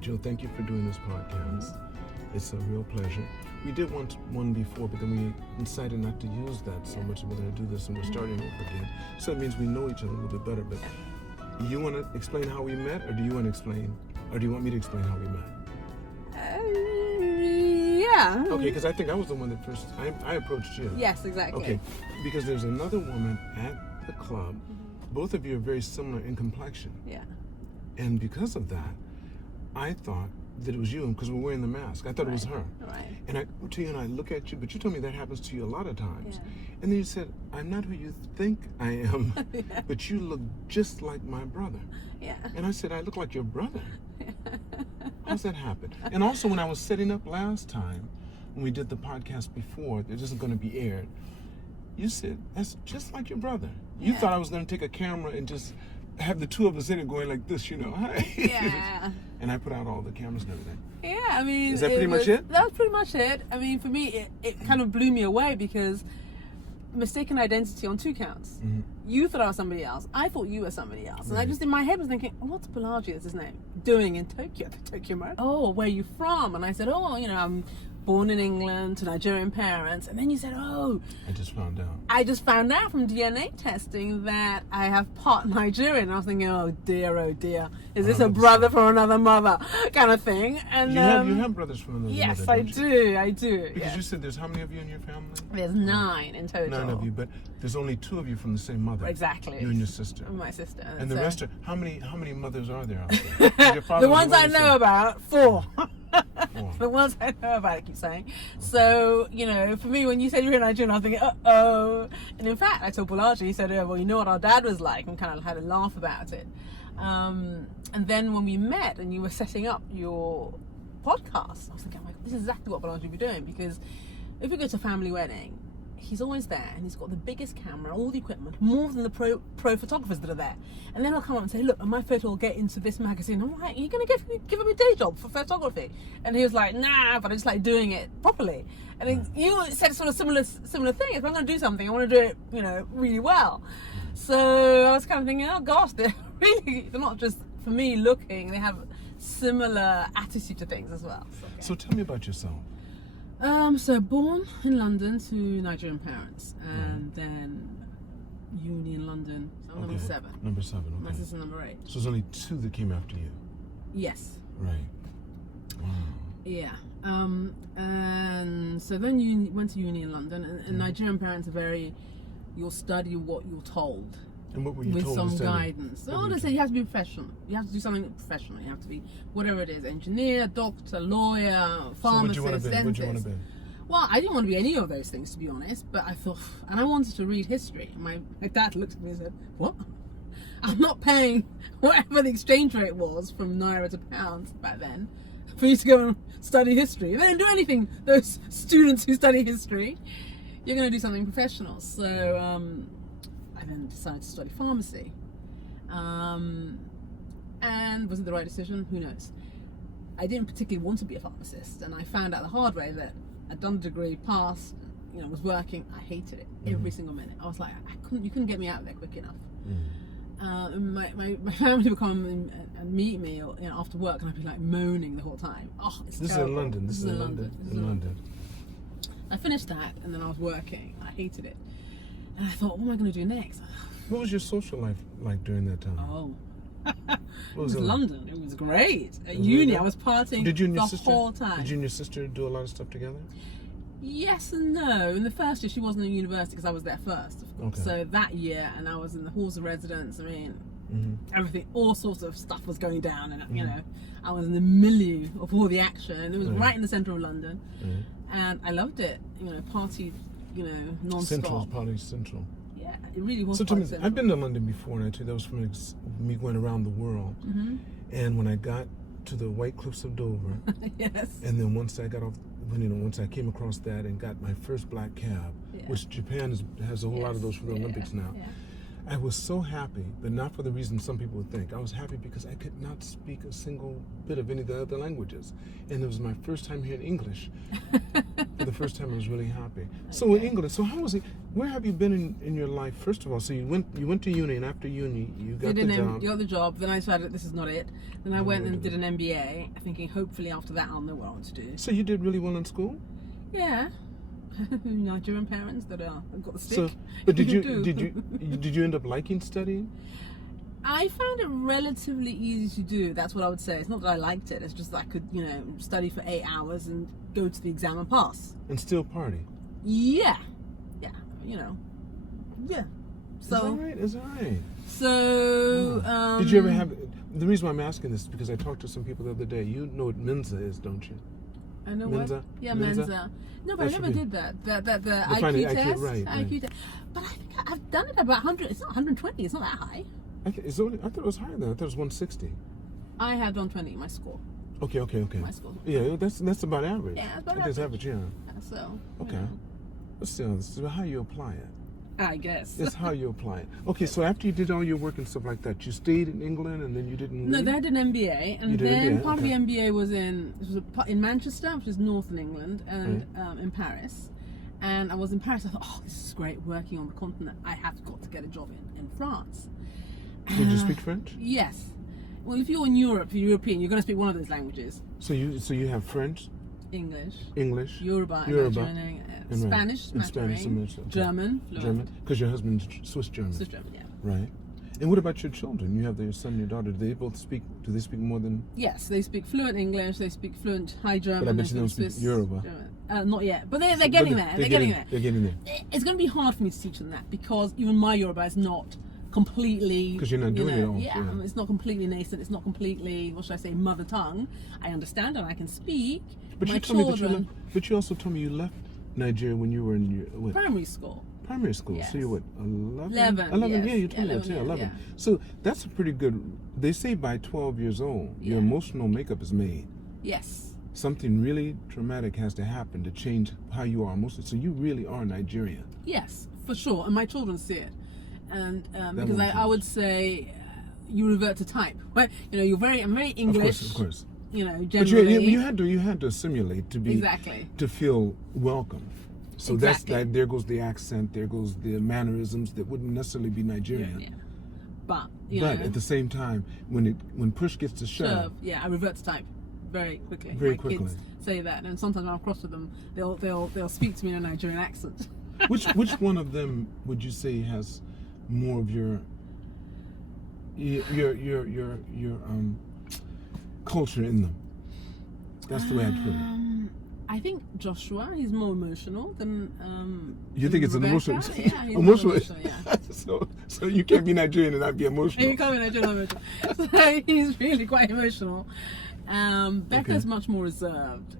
Jill, thank you for doing this podcast. It's a real pleasure. We did one before, but then we decided not to use that so much. We're going to do this, and we're starting over again. So it means we know each other a little bit better. But you want to explain how we met, or do you want to explain, or do you want me to explain how we met? Yeah. Okay, because I think I was the one that first, I approached you. Yes, exactly. Okay, because there's another woman at the club. Both of you are very similar in complexion. Yeah. And because of that, I thought that it was you because we're wearing the mask. I thought it was her. Right. And I to you and I look at you, but you told me that happens to you a lot of times. Yeah. And then you said, I'm not who you think I am, but you look just like my brother. Yeah. And I said, I look like your brother. How's that happen? And also when I was setting up last time, when we did the podcast before, this isn't going to be aired, you said, that's just like your brother. You thought I was going to take a camera and just have the two of us in it going like this, you know. Yeah. And I put out all the cameras and everything. Yeah, I mean... Is that pretty much it? That was pretty much it. I mean, for me, it kind of blew me away because mistaken identity on two counts. Mm-hmm. You thought I was somebody else. I thought you were somebody else. And I just, in my head, was thinking, what's Balaji, is his name, doing in Tokyo? Tokyo Mart? Oh, where are you from? And I said, I'm born in England to Nigerian parents. And then you said, I just found out. I just found out from DNA testing that I have part Nigerian. And I was thinking, oh dear, is this a brother from another mother kind of thing? And you have brothers from another mother, yes, don't you? I do. Because you said there's how many of you in your family? There's 9 in total. 9 of you, but there's only 2 of you from the same mother. Exactly. You and your sister. My sister. And the rest are, how many mothers are there out there? Your father the ones I know about, 4. 4. The ones I know about, I keep saying. Okay. So, for me, when you said you were Nigerian, I was thinking, uh-oh. And in fact, I told Balaji, he said, well, you know what our dad was like, and kind of had a laugh about it. And then when we met and you were setting up your podcast, I was thinking, this is exactly what Balaji would be doing, because if we go to a family wedding, he's always there and he's got the biggest camera, all the equipment, more than the pro photographers that are there. And then he'll come up and say, look, my photo will get into this magazine. I'm like, are you going to give him a day job for photography? And he was like, nah, but I just like doing it properly. And then you said sort of similar thing. If I'm going to do something, I want to do it, really well. So I was kind of thinking, oh gosh, they're not just for me looking, they have similar attitude to things as well. So tell me about yourself. So born in London to Nigerian parents, and then uni in London. So I'm number 7. Number 7. Okay. My sister number 8. So there's only 2 that came after you. Yes. Right. Wow. Yeah. And so then you went to uni in London, and Nigerian parents are very, you'll study what you're told. And what were you with told some to guidance. So they say you have to be professional. You have to do something professional. You have to be whatever it is: engineer, doctor, lawyer, pharmacist, So what dentist. you want to be? Well, I didn't want to be any of those things, to be honest. But I thought, and I wanted to read history. My dad looked at me and said, "What? I'm not paying whatever the exchange rate was from naira to pounds back then for you to go and study history. They don't do anything. Those students who study history, you're going to do something professional." So. I then decided to study pharmacy. And was it the right decision? Who knows? I didn't particularly want to be a pharmacist, and I found out the hard way that I'd done the degree, passed, was working. I hated it every single minute. I was like, you couldn't get me out of there quick enough. My family would come and meet me after work, and I'd be like moaning the whole time. Oh, it's This terrible. is in London. This is in London. I finished that, and then I was working. I hated it. And I thought, what am I going to do next? What was your social life like during that time? Oh, What was it London. It was great. At uni, I was partying the whole time. Did you and your sister do a lot of stuff together? Yes and no. In the first year, she wasn't in university because I was there first, of course. Okay. So that year, and I was in the halls of residence. I mean, everything, all sorts of stuff was going down, and I was in the milieu of all the action. It was right in the centre of London, and I loved it. Partied, non-stop. Central, party central. Yeah, it really was. So tell me, I've been to London before, and I tell you that was from me going around the world. And when I got to the White Cliffs of Dover, yes. And then once I got off, once I came across that and got my first black cab, which Japan has a whole lot of those for the Olympics now. Yeah. I was so happy, but not for the reason some people would think. I was happy because I could not speak a single bit of any of the other languages. And it was my first time hearing English. For the first time, I was really happy. So in English, so how was it? Where have you been in your life, first of all? So you went to uni, and after uni, you got the job. You got the job, then I decided this is not it. Then I went and did an MBA, thinking hopefully after that I'll know what I want to do. So you did really well in school? Yeah. Nigerian parents that got the stick. So, but did you end up liking studying? I found it relatively easy to do. That's what I would say. It's not that I liked it. It's just that I could, study for 8 hours and go to the exam and pass. And still party? Yeah. Yeah. Yeah. So. Is that right? So. Did you ever have? The reason why I'm asking this is because I talked to some people the other day. You know what Mensa is, don't you? I know Mensa? what? Yeah, Mensa. No, but I never did that. The IQ test. Right. IQ test. But I think I've done it about 100. It's not 120. It's not that high. I thought it was higher than that. I thought it was 160. I had 120 my score. Okay. My score. Yeah, that's about average. Yeah, it's about average. Average, yeah. So. Okay. But still, this is how you apply it. I guess. It's how you apply it. Okay, so after you did all your work and stuff like that, you stayed in England and then you didn't leave? No, then I did an MBA, and then part of the MBA was in Manchester, which is northern England, and in Paris. And I was in Paris. I thought, oh, this is great, working on the continent. I have got to get a job in France. Did you speak French? Yes. Well, if you're in Europe, if you're European, you're going to speak one of those languages. So you have French, English, Yoruba, and Spanish, German, because your husband's Swiss German. Swiss German, yeah. Right. And what about your children? You have your son and your daughter. Do they both speak? Do they speak more than? Yes, they speak fluent English. They speak fluent High German. But I bet you don't speak Yoruba. Not yet, but they're getting there. They're getting there. They're getting there. It's going to be hard for me to teach them that because even my Yoruba is not completely, because you're not doing it all. Yeah, it's not completely nascent. It's not completely, what should I say, mother tongue. I understand and I can speak. But you told me but you also told me you left Nigeria when you were in your primary school. Primary school. Yes. So you're what, 11? 11. Yes. Yeah, you told me that. 11. Yeah. So that's a pretty good. They say by 12 years old, your emotional makeup is made. Yes. Something really traumatic has to happen to change how you are emotionally. So you really are Nigerian. Yes, for sure. And my children see it. And because I would say you revert to type. Right? I'm very English. Of course. Generally. But you had to assimilate to be to feel welcome. So that's that. There goes the accent. There goes the mannerisms that wouldn't necessarily be Nigerian. Yeah. But at the same time, when push gets to shove, I revert to type very quickly. Very My quickly. Kids say that, and sometimes when I'm cross with them, they'll speak to me in a Nigerian accent. Which one of them would you say has more of your culture in them? That's the way I'd put it. I think Joshua, he's more emotional than you think it's Rebecca. an emotional? Yeah, he's emotional. Yeah. so you can't be Nigerian and not be emotional. You can't be Nigerian and not emotional. So he's really quite emotional. Becca's much more reserved.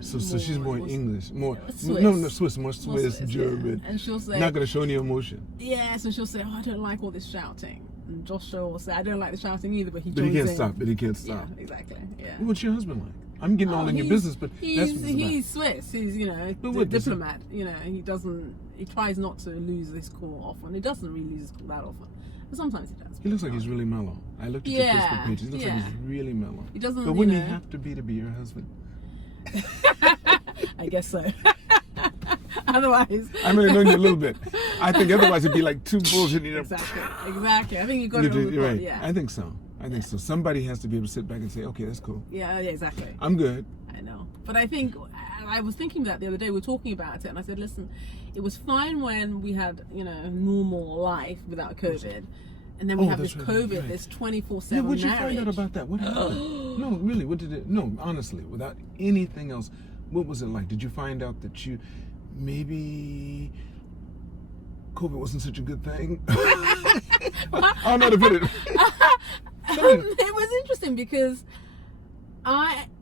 So she's more English, more Swiss. More Swiss, German. And she'll say, not going to show any emotion. Yes, and she'll say, "Oh, I don't like all this shouting." And Joshua will say, "I don't like the shouting either," but he can't stop. But he can't stop. Yeah, exactly. Yeah. What's your husband like? I'm getting all in your business, but he's Swiss. He's a diplomat. He tries not to lose his cool often. He doesn't really lose his cool that often, but sometimes he does. He looks like he's really mellow. I looked at your Facebook page. He looks like he's really mellow. He doesn't. But wouldn't he have to be your husband? I guess so. Otherwise, I'm only knowing you a little bit. I think otherwise it'd be like too bullshit. Exactly. I think you got it on the right. Yeah. I think so. So. Somebody has to be able to sit back and say, "Okay, that's cool." Yeah, exactly. I'm good. I know, but I think I was thinking that the other day. We were talking about it, and I said, "Listen, it was fine when we had normal life without COVID." And then we have this COVID, this 24/7 Yeah, what'd you marriage. find out about that? What happened? No, really, what did it? No, honestly, without anything else, what was it like? Did you find out that maybe COVID wasn't such a good thing? I don't know how to put it. It was interesting because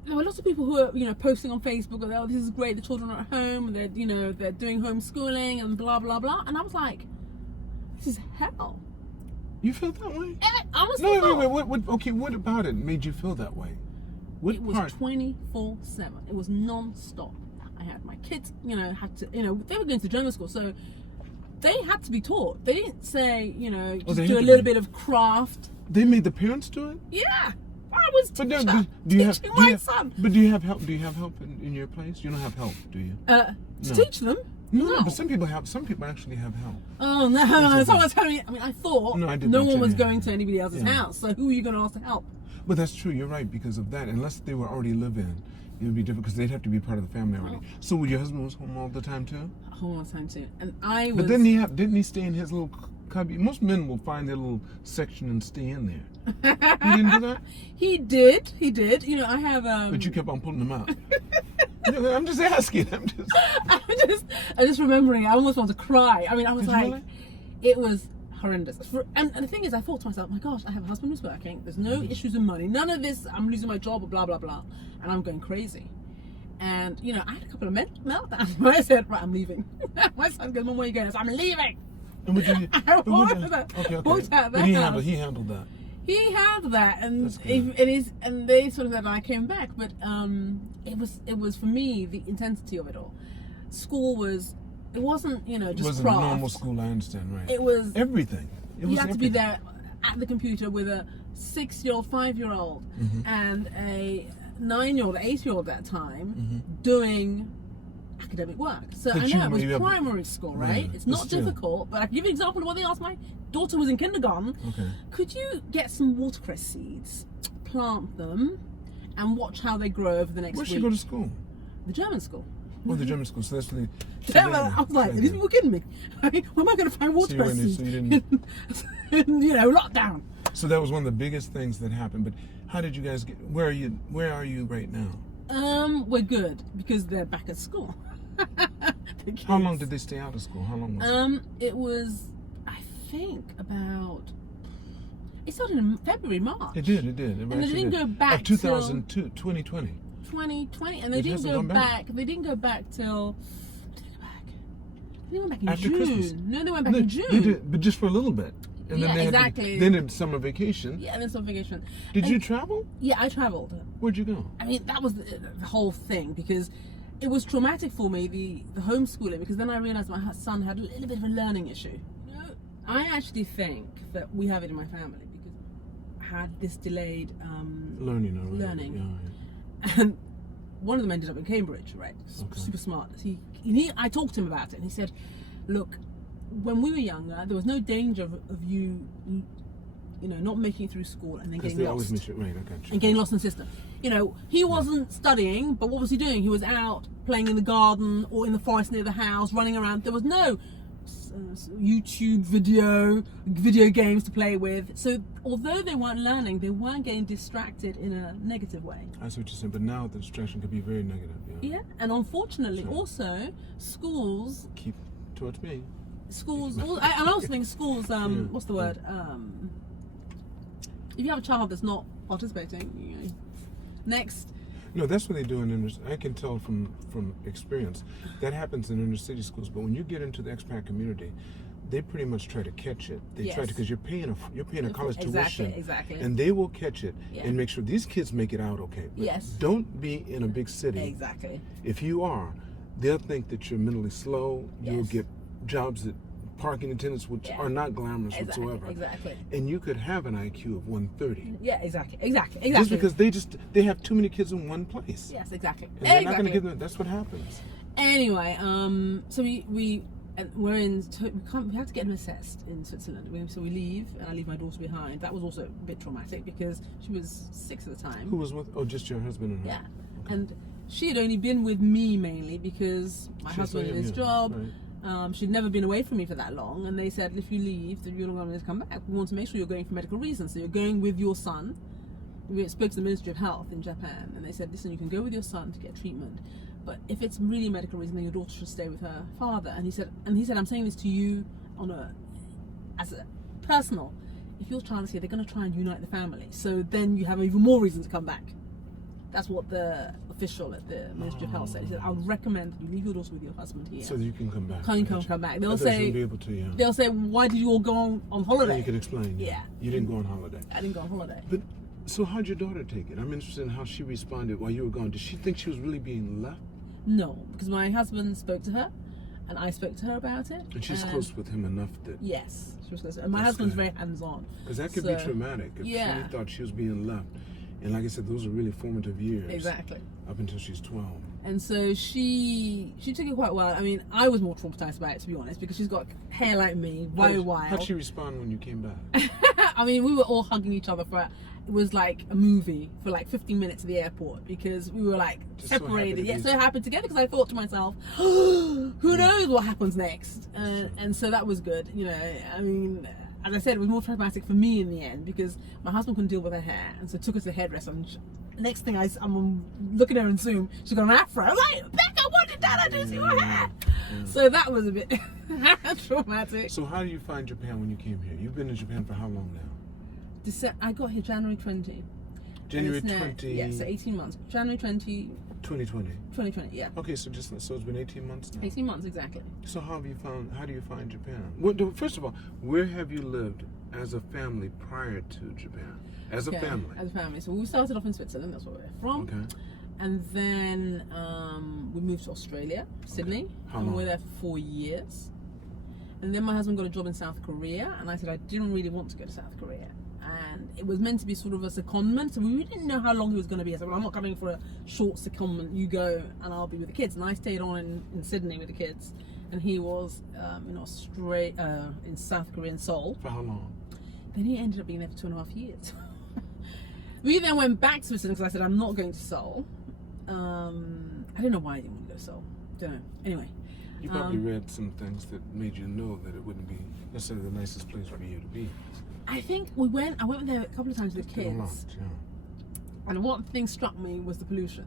there were lots of people who are posting on Facebook, "Oh, this is great. The children are at home. And they're doing homeschooling and blah blah blah." And I was like, "This is hell." You felt that way? Honestly, wait. Okay, what about it made you feel that way? It was 24/7. It was non-stop. I had my kids, had to, they were going to German school, so they had to be taught. They didn't say, you know, just they do a had to little be. bit of craft. They made the parents do it? Yeah. I was But teaching my son. But do you have help? Do you have help in your place? You don't have help, do you? To No. teach them? No, but some people actually have help. Oh, no. Someone's telling me. I mean, I thought No, I did no not one tell was you. going to anybody else's Yeah. house. So who are you going to ask to help? But that's true. You're right because of that. Unless they were already live-in, it would be different because they'd have to be part of the family already. Oh. So your husband was home all the time too? Hold on, time too. And I was. But didn't he stay in his little cubby? Most men will find their little section and stay in there. You didn't do that? He did. You know, I have. But you kept on pulling them out. I'm just asking. I'm just remembering. I almost want to cry. I mean, I was Did you like, really? it was horrendous. And the thing is, I thought to myself, my gosh, I have a husband who's working. There's no issues with money. None of this. I'm losing my job. Blah blah blah. And I'm going crazy. And you know, I had a couple of meltdowns where I said, right, I'm leaving. My son goes, Mom, where are you going? I said, I'm leaving. And what did you, I walked out of the house. He handled that. He handled that, and That's good. and they sort of said I came back, but it was for me the intensity of it all. School wasn't you know It just wasn't craft. a normal school, I understand, right? It was everything. It was you had to be everything. there at the computer with a 6-year-old, 5-year-old, and a 9-year-old, 8-year-old at that time doing academic work. So But I you- know it was you have- primary school, right? Yeah, It's but not still. difficult, but I can give you an example of what they asked my daughter was in kindergarten. Okay. Could you get some watercress seeds, plant them, and watch how they grow over the next Where'd she week? go to school? The German school. Oh, the German school. So that's the. I was like, are these people kidding me? I mean, where am I going to find watercress went in- seeds? so you didn't- You know, lockdown. So that was one of the biggest things that happened. But how did you guys get? Where are you right now? We're good because they're back at school. How long did they stay out of school? How long was it? It was, I think, about. It started in February, March. It did. It And they actually didn't did. go back Of 2002, 2020. 2020, and they It didn't hasn't go gone back. back. They didn't go back till. They went back in After June. Christmas. No, they went back in June. They did, but just for a little bit. And Yeah, then they exactly. Then did summer vacation. Yeah, and then some vacation. Did And- you travel? Yeah, I travelled. Where'd you go? I mean, that was the whole thing because it was traumatic for me, the homeschooling, because then I realised my son had a little bit of a learning issue. You know, I actually think that we have it in my family because I had this delayed Learning. All right. Learning. Yeah, and one of them ended up in Cambridge, right? Okay. Super smart. I talked to him about it, and he said, "Look, when we were younger, there was no danger of you, you know, not making it through school and then because getting they always lost make sure. Right. I got you. and getting lost in the system. You know, he wasn't studying, but what was he doing? He was out playing in the garden or in the forest near the house, running around. There was no YouTube video games to play with. So although they weren't learning, they weren't getting distracted in a negative way. I see what you're saying, but now the distraction could be very negative. Yeah, and unfortunately, Sure. also schools, Keep towards me. and I also think schools. What's the word? If you have a child that's not participating, you know, next. No, that's what they do in inner. I can tell from experience that happens in inner city schools. But when you get into the expat community, they pretty much try to catch it. They try to, because you're paying a college tuition, Exactly. and they will catch it Yeah. and make sure these kids make it out okay. But Yes. don't be in a big city. Exactly. If you are, they'll think that you're mentally slow. You'll Yes. get jobs at parking attendants, which Yeah. are not glamorous Exactly. whatsoever. Exactly. And you could have an IQ of 130. Yeah. Exactly. Just because they have too many kids in one place. Yes. Exactly. And they're not going to give them. That's what happens. Anyway, so we're in. We have to get them assessed in Switzerland. So we leave, and I leave my daughter behind. That was also a bit traumatic because she was 6 at the time. Who was with? Oh, just your husband and her. Yeah, Okay. and she had only been with me mainly because my She's husband so and his young, job. right. She'd never been away from me for that long, and they said, if you leave, then you're not going to come back. We want to make sure you're going for medical reasons. So you're going with your son. We spoke to the Ministry of Health in Japan, and they said, listen, you can go with your son to get treatment, but if it's really a medical reason, then your daughter should stay with her father. And he said, I'm saying this to you as a personal. If your child is here, they're going to try and unite the family. So then you have even more reason to come back. That's what the official at the Ministry of Health said. He said, I would recommend that you leave your daughter with your husband here. So that you can come back. Can you come back? I They'll thought you say, shouldn't be able to. Yeah. they'll say, why did you all go on And holiday? you can explain. Yeah. You didn't go on holiday. I didn't go on holiday. But so how'd your daughter take it? I'm interested in how she responded while you were gone. Did she think she was really being left? No, because my husband spoke to her, and I spoke to her about it. And she's close with him enough that... Yes, she was close. And my That's husband's good. very hands-on. Because that could be traumatic if she thought she was being left. And like I said, those are really formative years. Exactly. Up until she's 12. And so she took it quite well. I mean, I was more traumatized about it, to be honest, because she's got hair like me, very wild. How'd she respond when you came back? I mean, we were all hugging each other for, it was like a movie for like 15 minutes at the airport, because we were like Just separated, so happy together, because I thought to myself, who knows what happens next? And so that was good, you know. I mean, as I said, it was more traumatic for me in the end, because my husband couldn't deal with her hair, and so took her to the hairdresser, and next thing I'm looking at her in Zoom, she's got an afro. I'm like, Becca, what did Dada do to your hair? So that was a bit traumatic. So how do you find Japan when you came here? You've been in Japan for how long now? I got here January 20. January And it's now- 20. Yeah, so 18 months. January 20, 2020. 2020, yeah. Okay, so it's been 18 months now. 18 months, exactly. So how do you find Japan? First of all, where have you lived as a family prior to Japan? As a family? As a family. So we started off in Switzerland, that's where we're from. Okay. And then we moved to Australia, Sydney. How and long? we were there for 4 years. And then my husband got a job in South Korea, and I said I didn't really want to go to South Korea. And it was meant to be sort of a secondment, so we didn't know how long he was going to be. I said, well, I'm not coming for a short secondment. You go, and I'll be with the kids. And I stayed on in Sydney with the kids, and he was in South Korea, in Seoul. For how long? Then he ended up being there for 2.5 years. We then went back to Switzerland because I said, I'm not going to Seoul. I don't know why I didn't want to go to Seoul. Don't know. Anyway. You probably read some things that made you know that it wouldn't be necessarily the nicest place for you to be. I think I went there a couple of times with the Been a kids. lot, yeah. And one thing struck me was the pollution.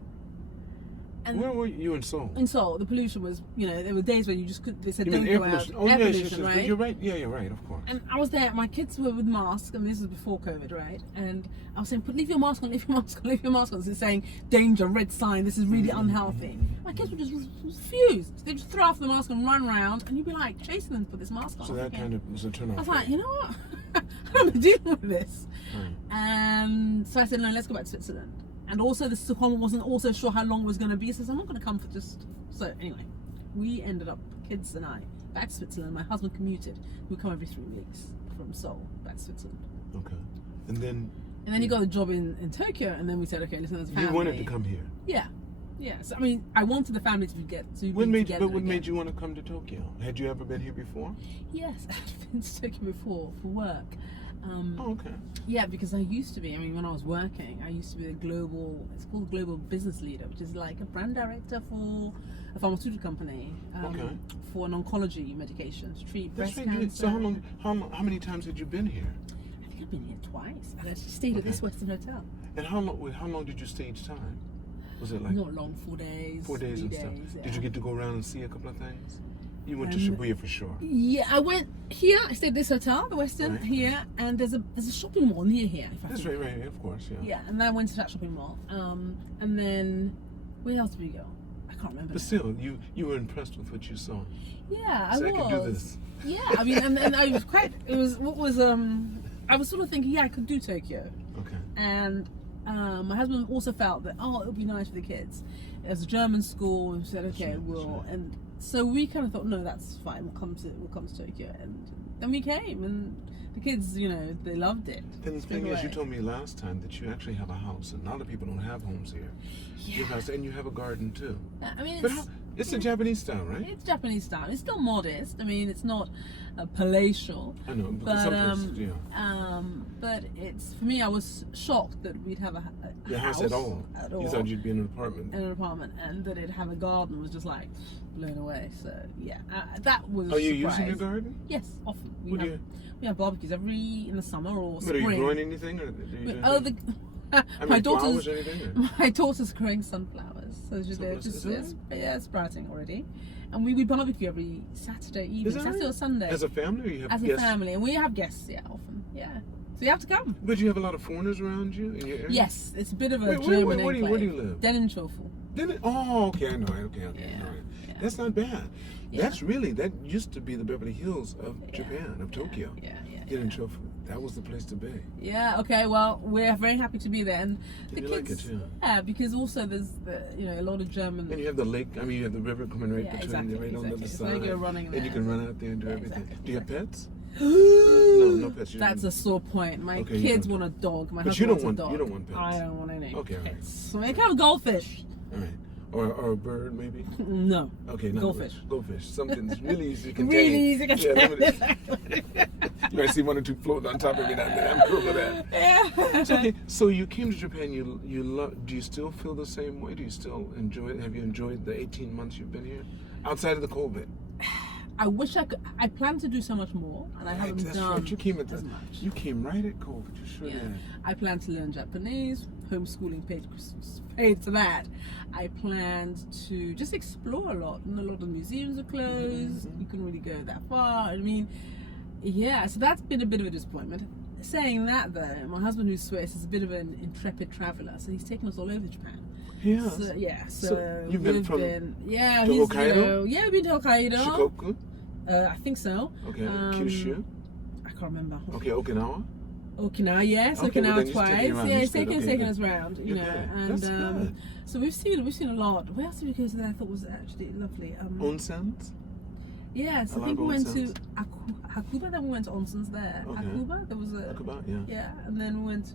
And Where were you in Seoul? in Seoul, the pollution was, you know, there were days when you just couldn't, they said You don't mean air go out. pollution? Oh, Air yes, pollution, yes, right? you're right. Yeah, you're right, of course. And I was there, my kids were with masks, and this was before COVID, right? And I was saying, leave your mask on, leave your mask on, leave your mask on. So it's saying, danger, red sign, this is really unhealthy. My kids would just refuse. They just throw off the mask and run around, and you'd be like chasing them to put this mask on. So that kind of was a turn off. I was like, you know what? I'm dealing with this. Right. So I said, no, let's go back to Switzerland. And also the secondment wasn't also sure how long it was going to be, so I said, I'm not going to come for just... So anyway, we ended up, kids and I, back to Switzerland. My husband commuted. We would come every 3 weeks from Seoul back to Switzerland. Okay. And then he got a job in Tokyo, and then we said, okay, listen, as a family. you wanted to come here. Yeah. Yes. I mean, I wanted the family to get to What be made together what again. made you want to come to Tokyo? Had you ever been here before? Yes, I've been to Tokyo before for work. Oh, okay. Yeah, because I used to be, I mean, when I was working, I used to be a global, it's called global business leader, which is like a brand director for a pharmaceutical company for an oncology medication to treat breast cancer. So how many times had you been here? I think I've been here twice. I actually stayed at this Western hotel. And how long did you stay each time? Was it like Not long, 4 days. 4 days 3 and stuff? yeah. Did you get to go around and see a couple of things? You went to Shibuya for sure. Yeah, I went here. I stayed at this hotel, the Western here, and there's a shopping mall near here. That's right, of course, yeah. Yeah, and then I went to that shopping mall. And then where else did we go? I can't remember. But still, you were impressed with what you saw. Yeah, I So was. I could do this. Yeah, I mean, and I was quite. It was what was I was sort of thinking, yeah, I could do Tokyo. Okay. And my husband also felt that it would be nice for the kids. It was a German school, and we said, okay, and so we kind of thought, no, that's fine. We'll come to Tokyo, and then we came, and the kids, you know, they loved it. And the thing is, you told me last time that you actually have a house, and a lot of people don't have homes here. Yeah. You have, and you have a garden too. I mean, It's a Japanese style, right? It's Japanese style. It's still modest. I mean, it's not palatial. I know, but some places, yeah. But it's, for me, I was shocked that we'd have a house at all. You thought you'd be in an apartment. In an apartment, and that it'd have a garden was just like blown away. So yeah, that was. Are you using your garden? Yes, often. We have barbecues in the summer or spring. Are you growing anything, or my daughter's growing sunflowers, so they're sprouting already. And we barbecue every Saturday evening, Saturday or Sunday. As a family, or you have guests? As a family, and we have guests, often, So you have to come. But you have a lot of foreigners around you in your area? Yes, it's a bit of a German enclave. Where do you live? Denenschofel. Oh, okay, I know it. Okay. Yeah. That's not bad. Yeah. That used to be the Beverly Hills of Japan, of Tokyo. Yeah. Get in trouble. That was the place to be. Yeah. Okay. Well, we're very happy to be there, and the You kids, like it, yeah. yeah, because also there's a lot of German. And you have the lake. I mean, you have the river coming right between exactly, you, right on the other So side. you go running there. And you can run out there and do everything. Exactly, Do you have pets? no, No pets. That's a sore point. My Okay, kids you want a dog. My But husband you don't wants want a dog. you don't want pets. I don't want any Okay, all right. pets. So I can have a goldfish. All right. Or a bird, maybe? No. Okay, not Goldfish. A bird. Goldfish. Something that's really easy to contain. Really easy to Yeah, you might see one or two floating on top of me down there. I'm cool with that. Yeah. So, okay, so you came to Japan. You love. Do you still feel the same way? Do you still enjoy it? Have you enjoyed the 18 months you've been here, outside of the COVID? I wish I could. I plan to do so much more, and I haven't That's done right. You came at as the, much. You came right at COVID. You sure Yeah. did. I plan to learn Japanese. Homeschooling paid for that. I planned to just explore a lot, and a lot of museums are closed. Mm-hmm. You couldn't really go that far. I mean, yeah. So that's been a bit of a disappointment. Saying that though, my husband who's Swiss is a bit of an intrepid traveler, so he's taken us all over Japan. Yeah. So you've been we've from yeah, to he's, Hokkaido? yeah, we've been to Hokkaido. Shikoku. I think so. Okay. Kyushu. I can't remember. Okay. Okinawa. Okinawa, yes, Okay, well, Okinawa then he's twice. taking you around. Yeah, he's That's good. taking Okay, us round, you You're know, good. and That's good. so we've seen a lot. Where else did we go that I thought was actually lovely? Onsens. Yes, A I lot think of we went to onsens. Hakuba. Then we went to onsens there. Okay. Hakuba, there was a Hakuba, yeah. yeah, and then we went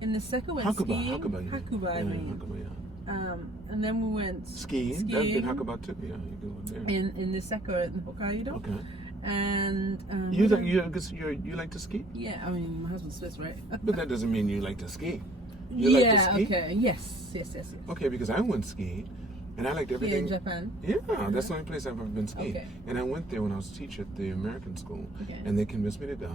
in the second went Hakuba, skiing. Hakuba, yeah. Hakuba, I Yeah, mean. Hakuba, yeah. And then we went Skiing. That's been Hakuba too. Yeah, you go there. in the second in Hokkaido. Okay. And You like to ski? yeah, I mean my husband's Swiss, right? But that doesn't mean you like to ski. You like to ski? Okay. Yes. Okay, because I went skiing, and I liked Here everything. in Japan. Yeah, that's the only place I've ever been skiing. Okay. And I went there when I was a teacher at the American school, Okay. and they convinced me to go.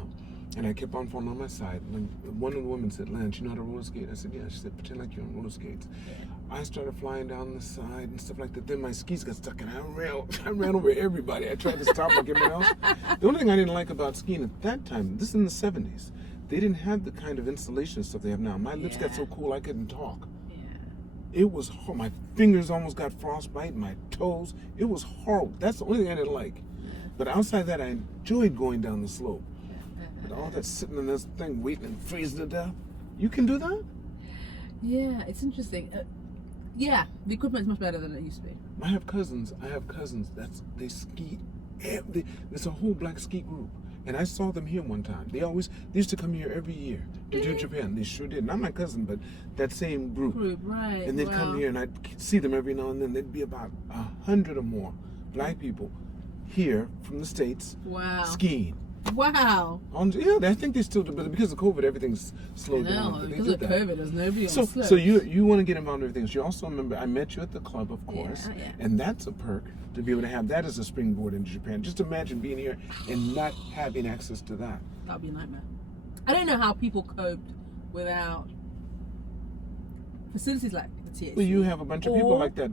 And I kept on falling on my side. And one of the women said, "Lance, you know how to roller skate?" I said, "Yeah." She said, "Pretend like you're on roller skates." Yeah. I started flying down the side and stuff like that. Then my skis got stuck, and I ran over everybody. I tried to stop like everyone else. The only thing I didn't like about skiing at that time, this is in the 70s, they didn't have the kind of installation stuff they have now. My lips got so cool I couldn't talk. Yeah. It was horrible. My fingers almost got frostbite, my toes. It was horrible. That's the only thing I didn't like. But outside that, I enjoyed going down the slope. But all that sitting in this thing waiting and freezing to death. You can do that? Yeah, it's interesting. Yeah, the equipment's much better than it used to be. I have cousins. They ski. There's a whole black ski group. And I saw them here one time. They used to come here every year to do Japan. They sure did. Not my cousin, but that same group. Right. And they'd come here, and I'd see them every now and then. There'd be about 100 or more black people here from the States skiing. Wow. Yeah, I think they still do, but because of COVID, everything's slowed down. But because of COVID, there's nobody on slopes. So you want to get involved in everything. So you also remember, I met you at the club, of course, Yeah. and that's a perk to be able to have that as a springboard into Japan. Just imagine being here and not having access to that. That would be a nightmare. I don't know how people coped without facilities like the THC. Well, you have a bunch of people like that.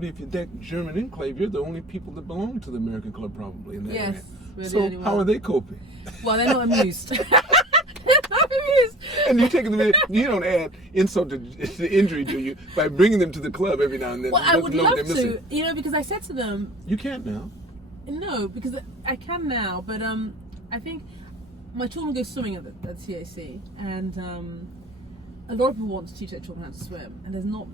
If you're that German enclave, you're the only people that belong to the American club probably in that area. We're the So only how ones. are they coping? Well, they're not amused. They're not amused. And you take them. You don't add insult to injury, do you? By bringing them to the club every now and then. Well, I would know what love they're to, missing. because I said to them, You can't now. no, because I can now, but I think my children go swimming at TAC, and a lot of people want to teach their children how to swim, and there's not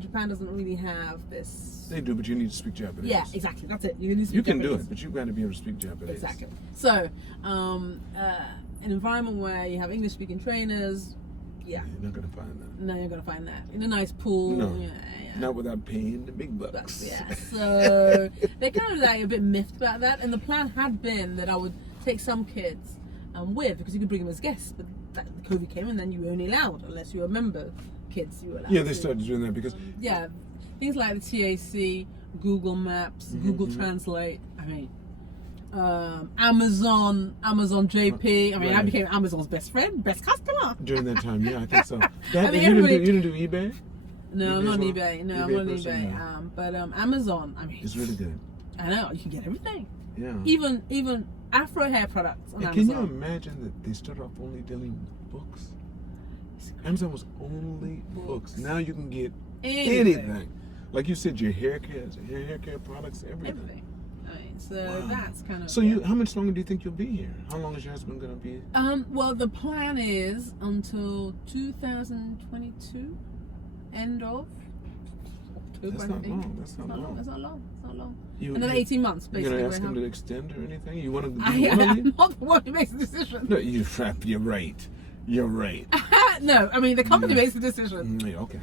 Japan doesn't really have this. They do, but you need to speak Japanese. Yeah, exactly. That's it. You need to speak You can Japanese. do it, but you've got to be able to speak Japanese. Exactly. So, an environment where you have English-speaking trainers, yeah. You're not going to find that. No, you're going to find that in a nice pool. No. Yeah. Not without paying the big bucks. Yeah. So they're kind of like a bit miffed about that, and the plan had been that I would take some kids because you could bring them as guests, but COVID came, and then you were only allowed unless you were a member. Kids, you were allowed. Yeah, they started doing that because. Yeah, things like the TAC, Google Maps, Google Translate. I mean, Amazon JP. I mean, I became Amazon's best friend, best customer. During that time, yeah, I think so. I mean, you didn't do eBay? No, I'm not on eBay's eBay. No, I'm eBay not on person, eBay. no. But Amazon. I mean, It's really good. I know you can get everything. Yeah. Even Afro hair products on And Amazon. can you imagine that they started off only dealing with books? Amazon was only books. Now you can get anything. Like you said, your hair care products, everything. I mean, So that's kind of. So how much longer do you think you'll be here? How long is your husband going to be? Well, the plan is until 2022, end of October. That's not long. That's not long. That's not long. It's not long. You, Another 18 months, basically. You're going to ask him to extend or anything? You want to? I'm not the one who makes the decision. No, you're right. You're right. No, I mean the company makes the decision. Yeah, okay.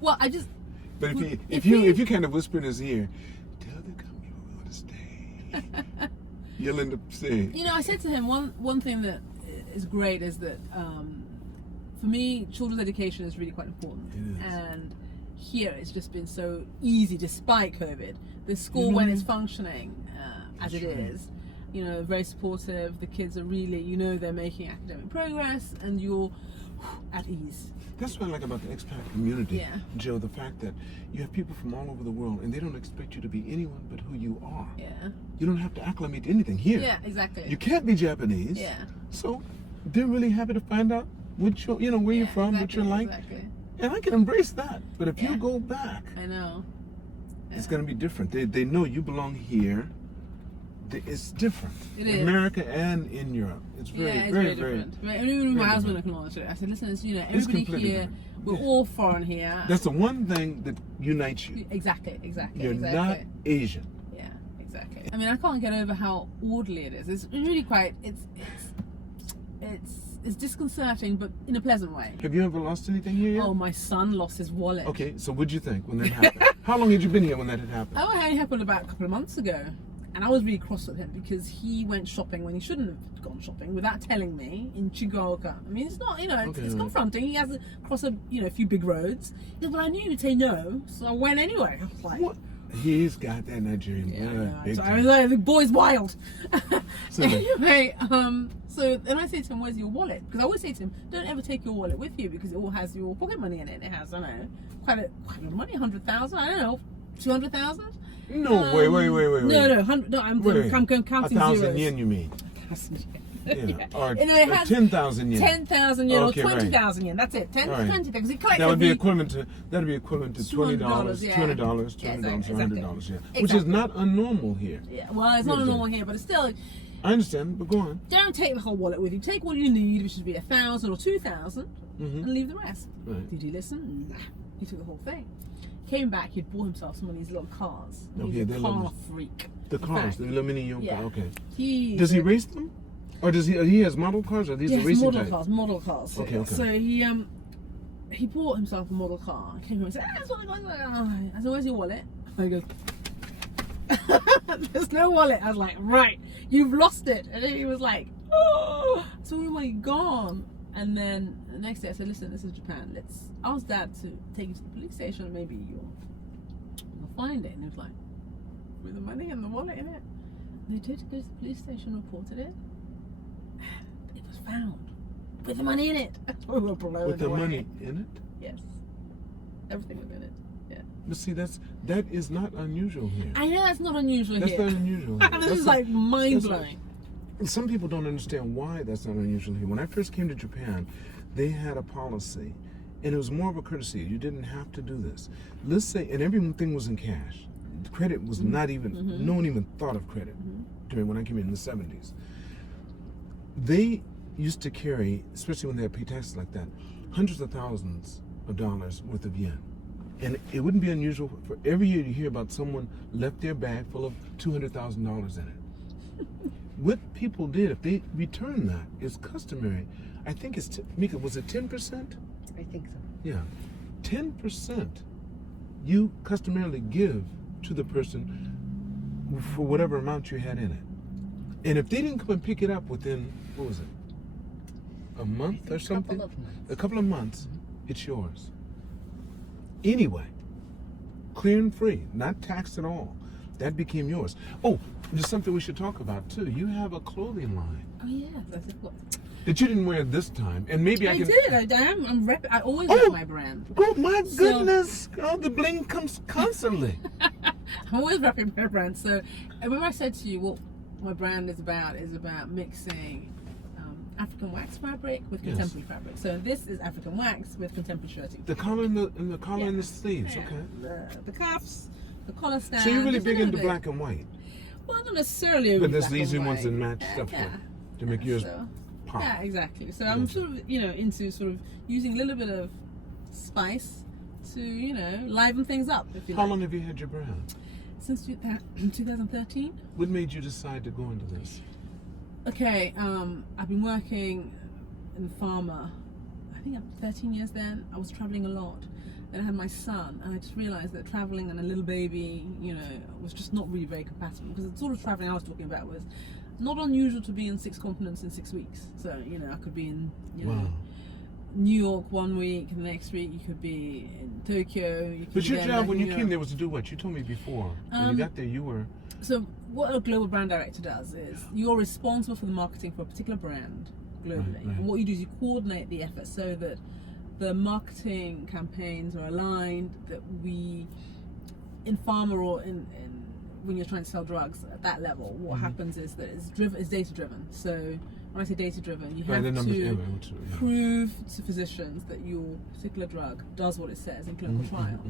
Well, I just. But if you kind of whisper in his ear, tell the company we want to stay, you'll end up staying. You know, I said to him one thing that is great is that for me, children's education is really quite important. It is. And here it's just been so easy despite COVID. The school, when it's functioning as it is, you know, very supportive. The kids are really, they're making academic progress, and you're at ease. That's what I like about the expat community, Yeah. Joe. The fact that you have people from all over the world, and they don't expect you to be anyone but who you are. Yeah. You don't have to acclimate to anything here. Yeah, exactly. You can't be Japanese. Yeah. So they're really happy to find out where you're from, what you're like. Exactly. And I can embrace that. But if you Yeah. go back, I know. it's going to be different. They know you belong here. It's different. It in is. America and in Europe. It's very, It's very, different. very. And even my very husband different. acknowledged it. I said, listen, it's, It's everybody completely here, different. we're Yeah. all foreign here. That's the one thing that unites you. Exactly. You're not Asian. Yeah, exactly. I mean, I can't get over how orderly it is. It's really quite. It's disconcerting, but in a pleasant way. Have you ever lost anything here yet? Oh, my son lost his wallet. Okay, so what'd you think when that happened? How long had you been here when that had happened? Oh, it only happened about a couple of months ago. And I was really cross with him because he went shopping when he shouldn't have gone shopping without telling me in Chigaoka. I mean, it's not, it's confronting. He has to cross a few big roads. But I knew he would say no, so I went anyway. I was like, What? He's got that Nigerian blood. Big so I time. was like, the boy's wild. So- Anyway, so then I say to him, where's your wallet? Because I always say to him, don't ever take your wallet with you because it all has your pocket money in it. It has, I don't know, quite a lot of money, 100,000, I don't know, 200,000? No, wait. No, 100, no, I'm counting 1,000 zeros. yen, you mean? 1,000 Yeah. yen. Or You know, it has 10,000 yen. 10,000 yen Okay, or right. 20,000 yen. That's it. 10 to Right. 20 because he collects That would be every- equivalent to $20, yeah. $20, Yeah, $20, exactly. $100, yeah. Which is Exactly. not unnormal here. Yeah, well, it's not Yeah, a normal here, but it's still. I understand, but go on. Don't take the whole wallet with you. Take what you need, which should be 1,000 or 2,000, Mm-hmm. and leave the rest. Right. Did he listen? Nah. He took the whole thing. Came back. He'd bought himself some of these little cars. Okay, He's they're a car little- freak. The In cars, fact, the little mini yoga. yeah. Okay. He Does he race them? Or does he has model cars, or these are Yes, racing model type? cars. Model cars. Okay, okay. So he bought himself a model car. Came home and said, "That's what I'm like." I said, "Where's your wallet?" And he goes, "There's no wallet." I was like, "Right, you've lost it." And then he was like, "Oh, so where am I gone?" And then the next day I said, "Listen, this is Japan. Let's ask Dad to take you to the police station, and maybe you'll find it." And he was like, "With the money and the wallet in it?" And they did go to the police station, reported it. It was found with the money in it. We were blown With the away. money in it? Yes, everything was in it. Yeah, But see, that is not unusual here. I know that's not unusual That's here. not unusual here. This That's is not- like mind blowing. Some people don't understand why that's not unusual here. When I first came to Japan, they had a policy, and it was more of a courtesy. You didn't have to do this. Let's say, and everything was in cash. Credit was not even, no one even thought of credit during when I came in the 70s. They used to carry, especially when they had pay taxes like that, hundreds of thousands of dollars worth of yen. And it wouldn't be unusual for every year to hear about someone left their bag full of $200,000 in it. What people did, if they returned that, is customary. I think it's, Mika, was it 10%? I think so. Yeah. 10% you customarily give to the person for whatever amount you had in it. And if they didn't come and pick it up within, what was it, a month or something? A couple of months, it's yours. Anyway, clear and free, not taxed at all. That became yours. Oh, there's something we should talk about too. You have a clothing line Oh yeah, that's it. What? that you didn't wear this time, and maybe I I can. did. I always rep my brand. Oh my goodness! Girl, the bling comes constantly. I'm always repping my brand. So, remember I said to you what my brand is about mixing African wax fabric with Yes. contemporary fabric. So this is African wax with contemporary shirting. The collar and the collar and the sleeves. Yeah. Okay. The cuffs, the collar stand. So you're really just a big little into bit. black and white. Well, not necessarily. But there's there's easy ones that match stuff Yeah. to make yours So, pop. yeah, exactly. So I'm sort of, into sort of using a little bit of spice to, liven things up. If you How like. long have you had your brand? Since 2013. What made you decide to go into this? Okay, I've been working in pharma. I think I'm 13 years then. I was traveling a lot. Then I had my son, and I just realized that traveling and a little baby, was just not really very compatible. Because the sort of traveling I was talking about was not unusual to be in 6 continents in 6 weeks. So, I could be in, Wow. New York 1 week, and the next week you could be in Tokyo. But your job when you came there was to do what? You told me before. When you got there, you were... So what a global brand director does is you're responsible for the marketing for a particular brand globally. Right. And what you do is you coordinate the effort so that the marketing campaigns are aligned, that we, in pharma or in when you're trying to sell drugs at that level, what happens is that it's data driven. So when I say data driven, you have to prove to physicians that your particular drug does what it says in clinical trials.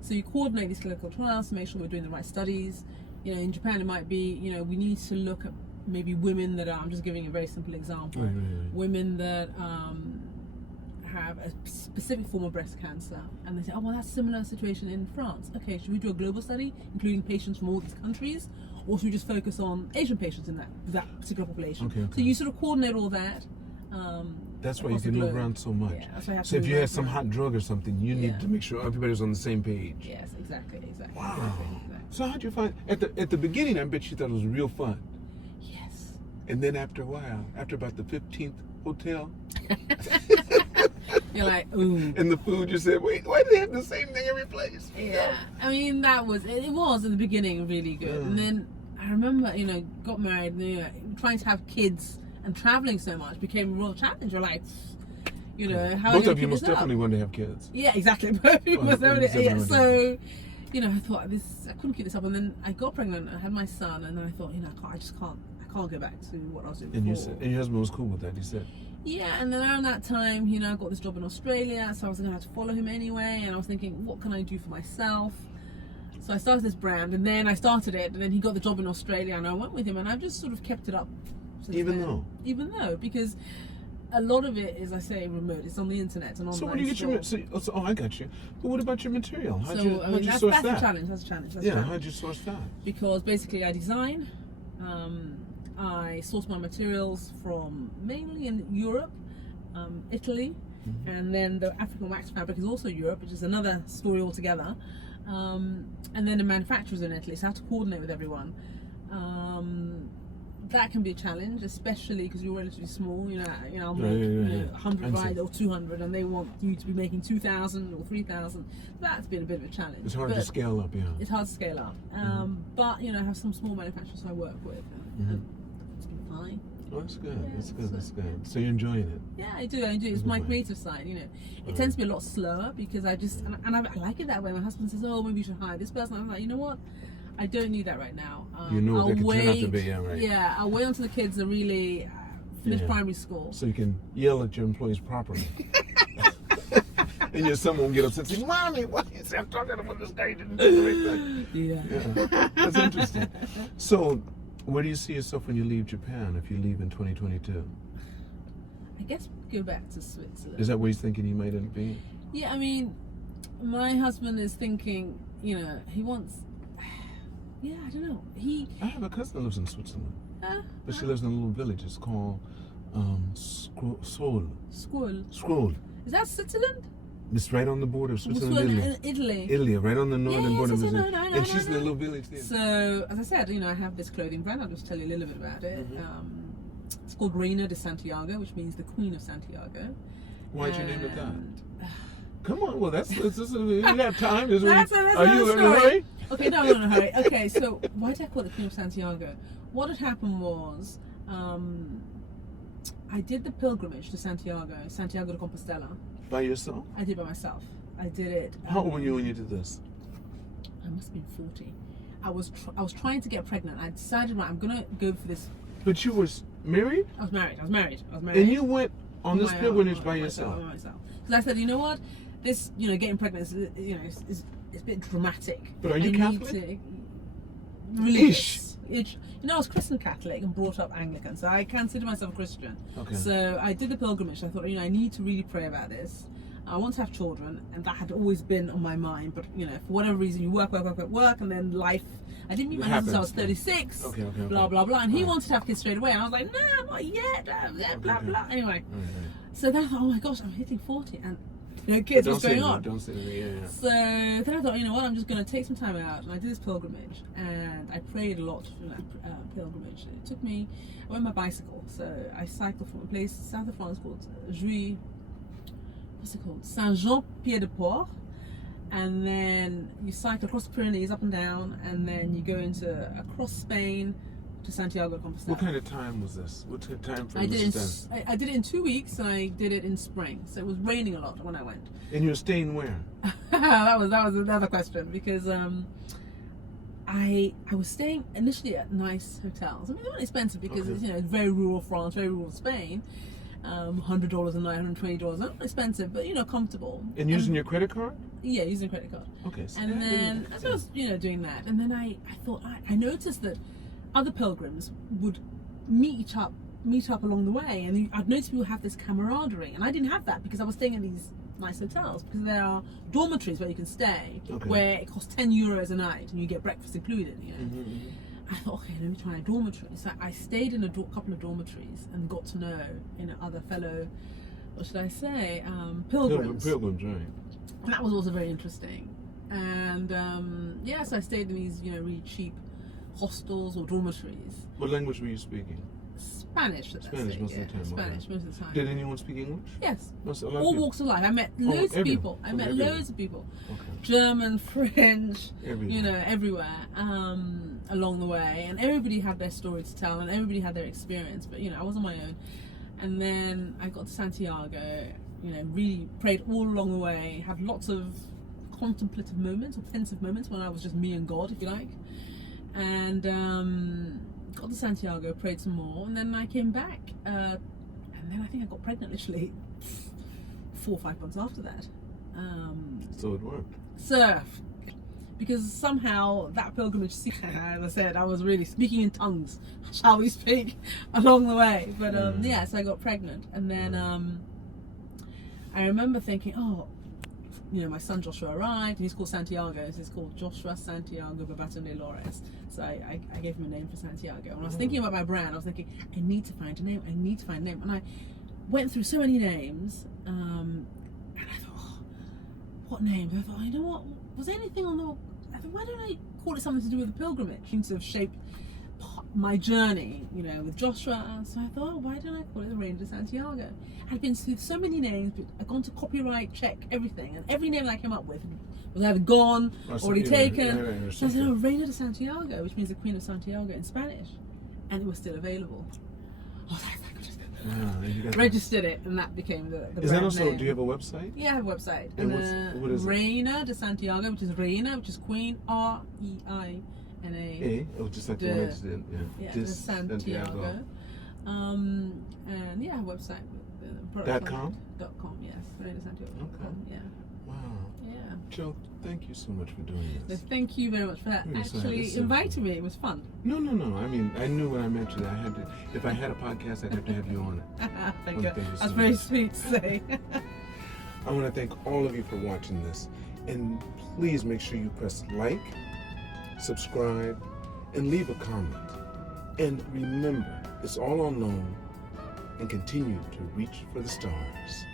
So you coordinate these clinical trials to make sure we're doing the right studies. In Japan it might be, we need to look at maybe women that are, I'm just giving a very simple example, women that have a specific form of breast cancer, and they say, oh well, that's a similar situation in France. Okay, should we do a global study including patients from all these countries, or should we just focus on Asian patients in that particular population? Okay. So you sort of coordinate all that. That's why you can move around so much. Yeah, so if you had some hot drug or something, you need to make sure everybody's on the same page. Yes, exactly. Wow. Exactly. So how'd you find at the beginning? I bet you thought it was real fun. Yes. And then after a while, after about the 15th hotel, you're like, ooh. and the food, you said, wait, why do they have the same thing every place? Yeah. I mean, it was in the beginning really good, and then I remember, got married, and, trying to have kids and traveling so much became a real challenge. You're like, how both of you most definitely want to have kids. Yeah, exactly. Both of you most definitely. Yeah. So, I thought I couldn't keep this up, and then I got pregnant. I had my son, and then I thought, I can't go back to what I was doing before. And your husband was cool with that. He said. Yeah, and then around that time, I got this job in Australia, so I was going to have to follow him anyway, and I was thinking, what can I do for myself? So I started this brand, and then I started it, and then he got the job in Australia, and I went with him, and I've just sort of kept it up since Even though, because a lot of it is, I say, remote. It's on the internet and online. So where do you get your I got you. But what about your material? How'd you that's source that? That's a challenge. That's a challenge. How'd you source that? Because basically I design. I source my materials from mainly in Europe, Italy, and then the African wax fabric is also Europe, which is another story altogether. And then the manufacturers in Italy, so I have to coordinate with everyone. That can be a challenge, especially because you're relatively small. I'll make 100 rides or 200, and they want you to be making 2,000 or 3,000. That's been a bit of a challenge. It's hard to scale up, yeah. It's hard to scale up, but I have some small manufacturers I work with, and it's been fine. Oh, that's good. Yeah, That's good. So you're enjoying it? Yeah, I do. It's my creative side. It tends to be a lot slower because I just and I like it that way. My husband says, "Oh, maybe you should hire this person." I'm like, you know what? I don't need that right now. What that can turn out to be, right? Yeah, I'll wait until the kids are really finished primary school. So you can yell at your employees properly. And your son won't get upset and say, Mommy, why you say I'm talking about this guy? He didn't do the right thing. Yeah. That's interesting. So, where do you see yourself when you leave Japan, if you leave in 2022? I guess go back to Switzerland. Is that where he's thinking he might end be? Yeah, I mean, my husband is thinking, he wants... Yeah, I don't know. I have a cousin that lives in Switzerland. But she lives in a little village. It's called Scroll. Is that Switzerland? It's right on the border of Switzerland and Italy. Italy, right on the northern border. And she's in a little village there. So, as I said, I have this clothing brand. I'll just tell you a little bit about it. It's called Reina de Santiago, which means the Queen of Santiago. Why'd you name it that? Come on, well, you have time. That's are you in a hurry? Okay, no, I'm not in a hurry. Okay, so why did I call it the Queen of Santiago? What had happened was, I did the pilgrimage to Santiago de Compostela. By yourself? I did by myself. I did it. How old were you when you did this? I must have been 40. I was trying to get pregnant. I decided, I'm gonna go for this. But you were married? I was married. And you went on this pilgrimage by yourself? By myself. Because I said, you know what, this, getting pregnant is, is a bit dramatic. But are you Catholic? Religious. I was Christian Catholic and brought up Anglican, so I consider myself a Christian. Okay. So I did the pilgrimage. I thought, I need to really pray about this. I want to have children, and that had always been on my mind. But for whatever reason, you work, and then life. I didn't meet my husband until I was 36. Okay. Blah blah blah, and he wanted to have kids straight away, and I was like, no, not yet. Blah blah. Anyway, so then I thought, oh my gosh, I'm hitting 40, and kids, what's going on? Don't say anything. Yeah. So then I thought, what, I'm just going to take some time out, and I did this pilgrimage, and I prayed a lot for that pilgrimage. It took me, I went on my bicycle, so I cycled from a place south of France called Saint-Jean-Pied-de-Port, and then you cycle across the Pyrenees up and down, and then you go across Spain to Santiago de Compostela. What kind of time was this? What time frame I did was it. I did it in 2 weeks, and I did it in spring, so it was raining a lot when I went. And you were staying where? that was another question, because I was staying initially at nice hotels. I mean, they weren't expensive because it's very rural France, very rural Spain. $100 a night, $120. Not expensive, but comfortable. And using your credit card? Yeah, using a credit card. Okay. So and then as I was doing that, and then I thought I noticed that other pilgrims would meet up along the way, and I'd noticed people have this camaraderie, and I didn't have that because I was staying in these nice hotels, because there are dormitories where you can stay, where it costs €10 a night and you get breakfast included. I thought, okay, let me try a dormitory. So I stayed in a couple of dormitories and got to know other fellow, what should I say, pilgrims. Pilgrims, right? And that was also very interesting. And so I stayed in these really cheap hostels or dormitories. What language were you speaking? Spanish at that stage. Most of the time. Spanish most of the time. Did anyone speak English? Yes. All walks of life. I met loads of people. Loads of people. Okay. German, French, everywhere. Everywhere along the way, and everybody had their story to tell, and everybody had their experience. But I was on my own, and then I got to Santiago. Really prayed all along the way. Had lots of contemplative moments or pensive moments when I was just me and God, if you like, and got to Santiago, prayed some more, and then I came back, and then I think I got pregnant literally 4 or 5 months after that. So it worked. Because somehow that pilgrimage, as I said, I was really speaking in tongues, shall we speak, along the way. But so I got pregnant, and then I remember thinking, my son Joshua arrived, and he's called Santiago. So he's called Joshua Santiago Babatunde Lorez. So I gave him a name for Santiago. And I was thinking about my brand. I was thinking, I need to find a name. And I went through so many names, and I thought, what name? I thought, you know what? Was there anything on the? I thought, why don't I call it something to do with the pilgrimage? It seems to have shaped my journey, with Joshua. So I thought, why don't I call it the Reina de Santiago? I'd been through so many names, but I'd gone to copyright check everything, and every name that I came up with was either gone, already taken. So I said, Reina de Santiago, which means the Queen of Santiago in Spanish, and it was still available. Oh, that's registered it, and that became the Is that also? name. Do you have a website? Yeah, I have a website. And what is it? Reina de Santiago, which is Reina, which is Queen, REINA. Just like the one I just did. Yeah, de Santiago. And yeah, a website. .com? .com, yes. Reina de Santiago. Okay. Yeah. Wow. Yeah. Joe, thank you so much for doing this. So thank you very much for actually inviting me. It was fun. No. I mean, I knew when I met you that I had to. If I had a podcast, I'd have to have you on it. Thank you. That's very sweet to say. I want to thank all of you for watching this, and please make sure you press like, subscribe, and leave a comment. And remember, it's all unknown, and continue to reach for the stars.